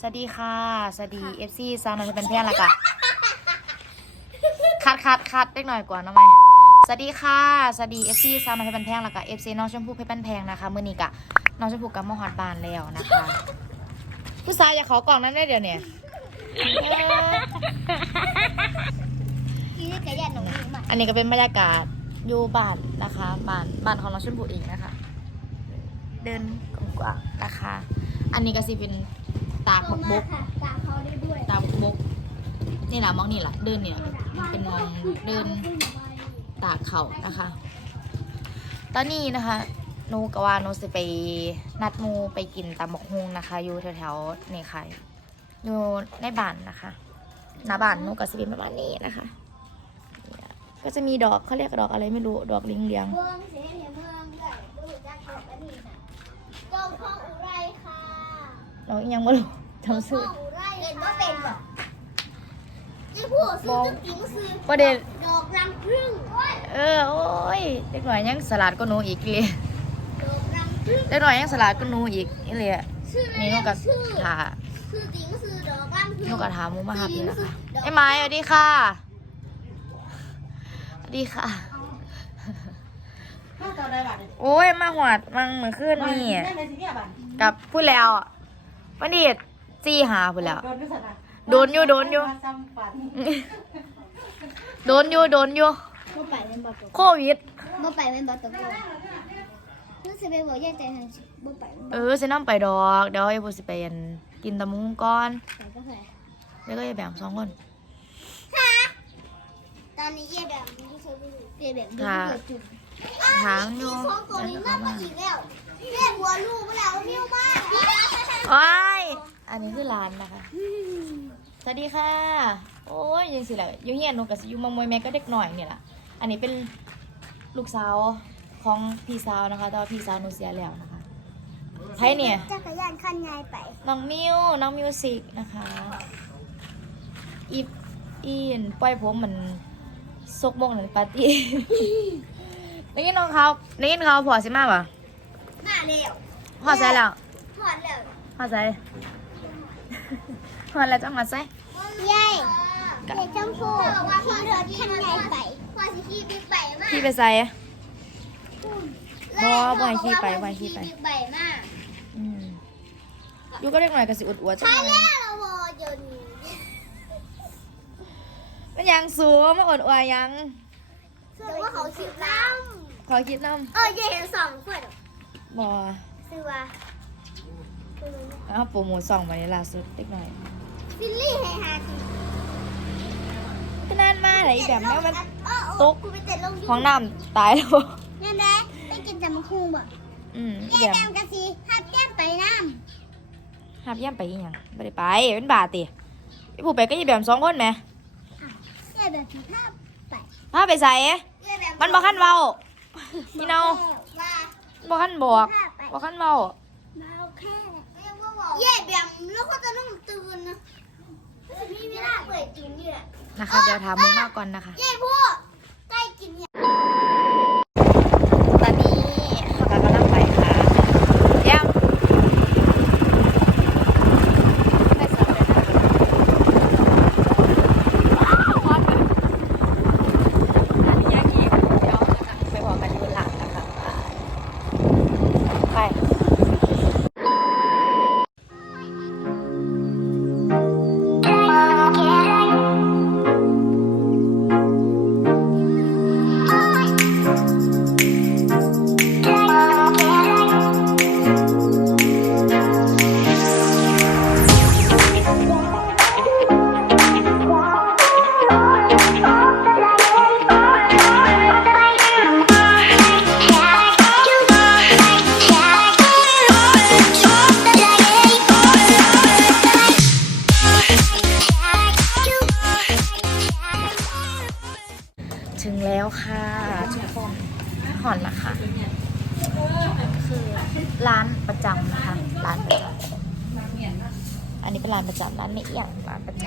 สวัสดีค่ะ สวัสดีเอฟซีซาวน์นเป็นเพื่อนละกะคัดคัดคัดเล็กหน่อยกว่าน้องไหมสวัสดีค่ะ สวัสดีเอฟซีซาวน์นเป็นแพงละกะเอฟซีน้องชมพู่เพชรบ้านแพงนะคะมื่อนี้กะน้องชมพู่กับมอฮอดบานแล้วนะคะ ผู้ชายอย่าขอกล่องนั้นได้เดี๋ยวเนี่ยเออกินกระยันหนูมาอันนี้ก็เป็นบรรยากาศอยู่บ้านนะคะบ้านบ้านของน้องชมพู่เองนะคะ เดินกว้างๆนะคะ อันนี้ก็สิเป็น ตากบกบกค่ะตาเขาได้ด้วยตาบกนี่แหละมองนี่แหละเดินเนี่ยมันเป็นมองเดินตากเขานะคะ ตอนนี้นะคะหนูกว่าหนูสิไปนัดหมูไปกินตำบกฮุงนะคะ อยู่แถวๆนี่ค่ะอยู่ในบ้านนะคะหน้าบ้านหนูก็สิเป็นประมาณนี้นะคะเนี่ยก็จะมีดอกเขาเรียกดอกอะไรไม่รู้ดอกลิงเลียงเมืองเสียเหลี่ยมเมืองด้วยดูจากดอกอันนี้นะกองทองอุไรค่ะ ดอกอิหยังไม่รู้จำชื่อกองอุไรเห็นว่าเป็นแบบจะพูดซื้อจุดติ๋งซื้อประเด็นดอกรังพึ่งเออโอ้ยเด็กหน่อยยังสลัดก็หนูอีกเลยดอกรังพึ่งเด็กหน่อยยังสลัดก็หนูอีกนี่เลยอะชื่อนี่หนูก็ชื่อถาชื่อติ๋งซื้อดอกรังพึ่งหนูก็ถามหมูมาหับนี่แหละค่ะไอ้ไม้สวัสดีค่ะสวัสดีค่ะข้าวเตาได้บัตรโอ้ยมาหวดมังเหมือนขึ้นนี่แม่ในสิ่งนี้บัตรกับพูดแล้วอะ วันนี้จี้หาพูดแล้วโดนด้วยสัตว์โดนอยู่โดนอยู่ซ้ำฝันโดนอยู่โดนอยู่เมื่อไปเป็นบอตกโควิดเมื่อไปเป็นบอตกรู้สึกไปบอกแยกใจทางเมื่อไปเป็นบเออตอสิน้ำไปดอก เดี๋ยวไอ้พูสิไปอันกินตะมุงก่อนกก็แผลแล้วก็ไอ้แบมสองคน ตอนนี้เย่แบบนี้ใช้ไปอยู่เย่แบบนี้ค่ะเย่จุ่มถามอยู่ สองตัวนี้เริ่มมาอีกแล้วเย่หัวลูกมาแล้วนิ้วมาก ว้ายอันนี้คือร้านนะคะ สวัสดีค่ะ โอ้ยยังสิแหละอยูเฮียนหนูกับสิอยูมามวยแม่ก็เด็กหน่อยเนี่ยแหละอันนี้เป็นลูกสาวของพี่สาวนะคะแต่ว่าพี่สาวหนูเสียแล้วนะคะไพ่เนี่ย จักรยานคันใหญ่ไป น้องมิวน้องมิวสิกนะคะอีฟอีนปล่อยผมมันซกมงหนึ่งปาร์ตี้ได้ยินน้องเขาได้ยินเขาพอสิมาป่ะมาเร็วพอใจแล้วถอดแล้ว พอใจพอแล้วจังหวัดไซเย่เย่ชมพูขี่รถคันใหญ่ไปพอสิขี่บิ๊กไบค์มาพี่ไปใส่บ่บ่ให้ขี่ไปบ่ให้ขี่ไปบิ๊กไบค์มาอืมอยู่ก็เล็กหน่อยก็สิอวดอวดๆจังใช่เลยแล้วเราโมยนมันยังสูงมาอวดอวดยังแต่ว่าเขาคิดน้ขอคิดน้ำเออเย่เห็นสองคนำบ่ซื้อว่า เอาโปรโมทสองมาในล่าสุดเล็กหน่อยฟิลลี่ให้หาทีก็นานมากเลยอีแบบนี้มันตกกูไปเตะลงยูของน้ำตายแล้วนั่นแหละไปกินจำคุ้งบ่อืมอีแย่แบบแอมกะสีหัดแก้มไปน้หับย่ำไปอีหยังไม่ได้ไปเป็นบาติอีผู้ไปก็อีแบบสองคนไหมำแย่แบบผีภาพไปพาไปใส่แย่แบบมันบอกขั้นเบาพี่เนาว่าบอกขั้นบอกบอกขั้นเบาเมาแค่ แย่แบบแล้วเขาจะต้องตื่นนะมีเวลาเปิดกินนี่แหละนะคะ เดี๋ยวถามมึงมากก่อนนะคะแย่พว ป็นร้านประจำร้านไม่เอี่ยงร้านประจำ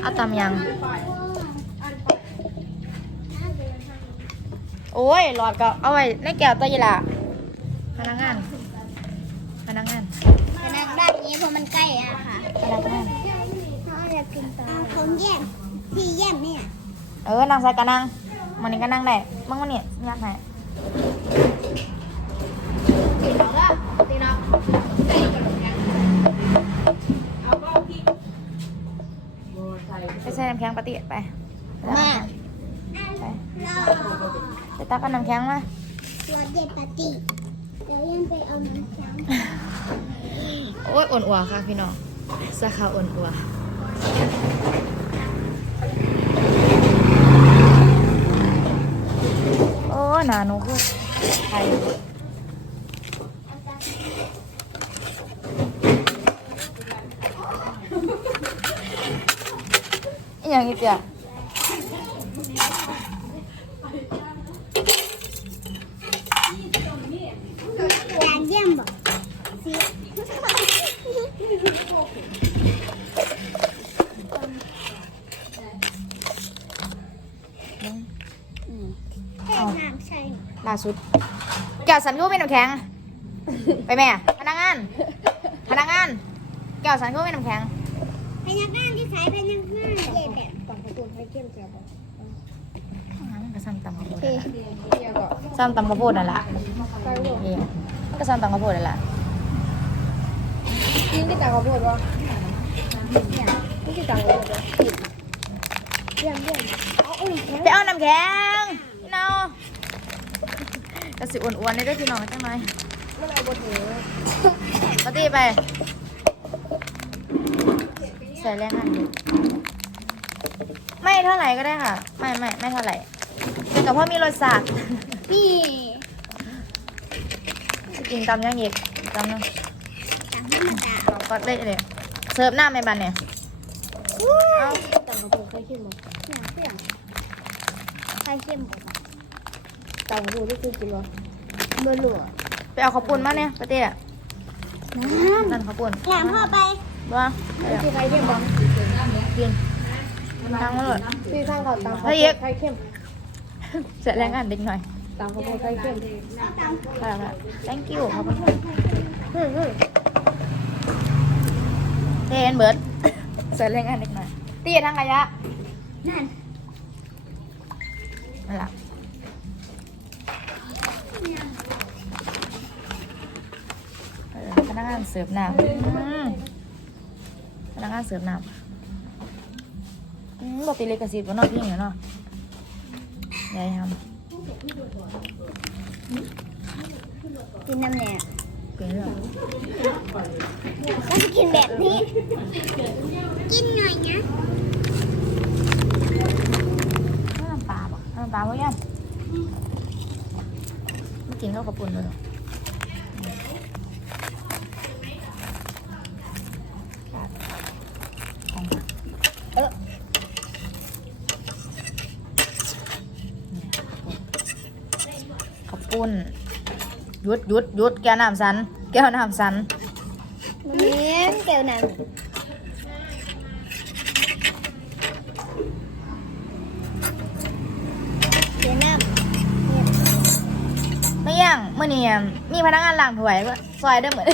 เอาตำยัง โอ้ยหลอดก็เอาไว้ในแก้วตัวยีหละพนักงาน พนักงาน พนักด้านเพราะมันใกล้อะค่ะไปรับงานเขาจะกินปลาของแย่มที่แย่มเนี่ยเออนั่งใส่กันนั่งมันนี่ก็นั่งได้มึงมันเนี่ยยักไหนไปใส่น้ำแข็งปะติไปแม่ไปรอไปตักกันน้ำแข็งมาตัวเด็ดปาร์ตี้เดี๋ยวยังไปเอาน้ำแข็งโอ้ยอ่อนอัวค่ะพี่น้องสาขาอ่อนอัวโอ้หนาหนูคือไทย อหย่างนี้เจ้ะแดงเยี่ยมบอกสิเท่น้ำใช่ล่าสุดแก้วสันก็เป็นน้ำแข็ง ไปแม่ พนักงาน พนักงาน แก้วสันก็เป็นน้ำแข็ง พนักงานที่ขายพนักงานเย่แบบ ต่างประตูให้เข้มแซ่บก็ซ้ำตำข้าวโพดนั่นยล่ะก็ซ้ำตำข้าวโพดนั่นแหละไปบ่เองก็ซ้ำตำข้าวโพดนั่นแหละกินที่ต่างประเทศบ่นี่ที่ต่างประเทศบ่เยี่ยมเยี่ยมอาอุ้ยแข็งไปเอาน้ำแข็งพี่น้องกระสิอ้วนๆได้ด้วยพี่น้องจังหน่อยมันเอาบ่ถือปาร์ตี้ไปใส่แรงงานดิ ไม่เท่าไหร่ก็ได้ค่ะ ไม่ไม่ไม่เท่าไหร่แต่พอมีรสชาตินี่จะกินตำยังอีกตำยังจากธรรมดาเอาก็ได้เลยเสิร์ฟหน้าไม่บันเนี่ยเอาต่างประเทศให้เข้มบ่เสียงเสียงใครเข้มกว่าต่างประเทศที่คือกินบ่เมื่อหลวไปเอาข้าวปุ้นมาเนี่ยปาร์ตี้อะน้นั่นข้าวปุ้นำแหลมพ่อไปว่านี่คือไข่เข้มบ่กิน ทั้งหมดที่ทางเขาต่างประเฮ้ยเทเอ็ศกไข่เข้มเสร็จแรงงานเด็กหน่อยต่างประเทศไข่เข้มค่ะค่ะ thank you ขอบคุณค่ะอืมอืมเทนเบิร์ดเสร็จแรงงานเด็กหน่อยตีทั้งระยะนั่นนั่นแหละเออพนักงานเสิร์ฟน้ำอืมพนักงานเสิร์ฟน้ำอืม บอกตีเล็กกระสิบว่านอกพี่เหรอเนาะยายทกินน้ำแหนมำเป็นเรื่องก็จะกินแบบนี้ กินหน่อยนะน้ำปลาบ่น้ำปลาบ่ยังไม่กินข้าวกระปุ่นเลยเหรอของหวานเออ ข้าวปุ้นหยุดหยุดหยุดแก้วน้ำสัน แก้วน้ำสันเลี้ยงเกลียวน้ำเกลียวน้ำไม่ย่างเมื่อนี้มีพนักงานล้างถ้วยก็ซอยได้เหมือน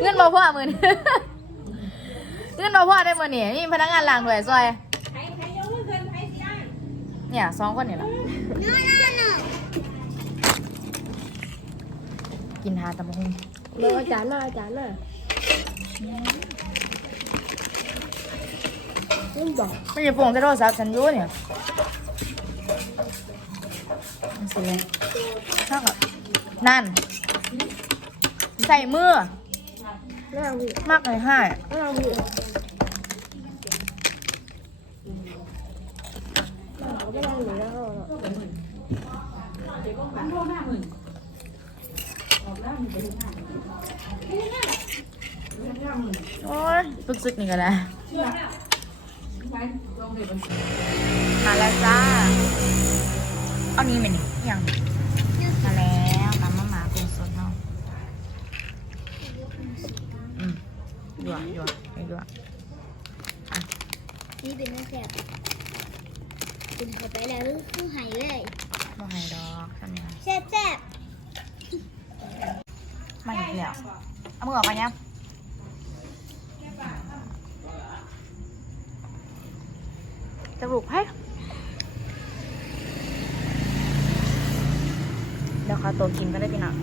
เงินบ่พ่อมือนเงินบ่พ่อได้เหมือนนี่มีพนักงานล้างถ้วยซอยเนี่ยสองคนนี่แหละ กินหาตำบักหุ่งเมื่ออาจารย์มาอาจารย์มาอืมบอกไม่ได้ปรุงแต่โทรศัพท์ฉันอยู่เนี่ยมันสิเลยนั่นก็นั่น ใส่มือนั่งพี่มากเลยให้นั่งพี่เขาไม่นั่งหนูแล้วเขา โอ้ ยฝึกซึกนี่ก็ได้มาแล้วจ้า เอานี้ไหมนี่ยังมาแล้วมามาหมาเป็นสดเนาะอืมหยวกหยวกไม่หยวกนี่เป็นน้ำแซ่บกินเข้าไปแล้วคือหายเลยบ่ให้ดอกทำยังไงแซ่บแซ่บมาอีกแล้วเอามือออกไปยั จะลูกให้เดี๋ยวค่ะตัวกินก็ได้พี่น้อง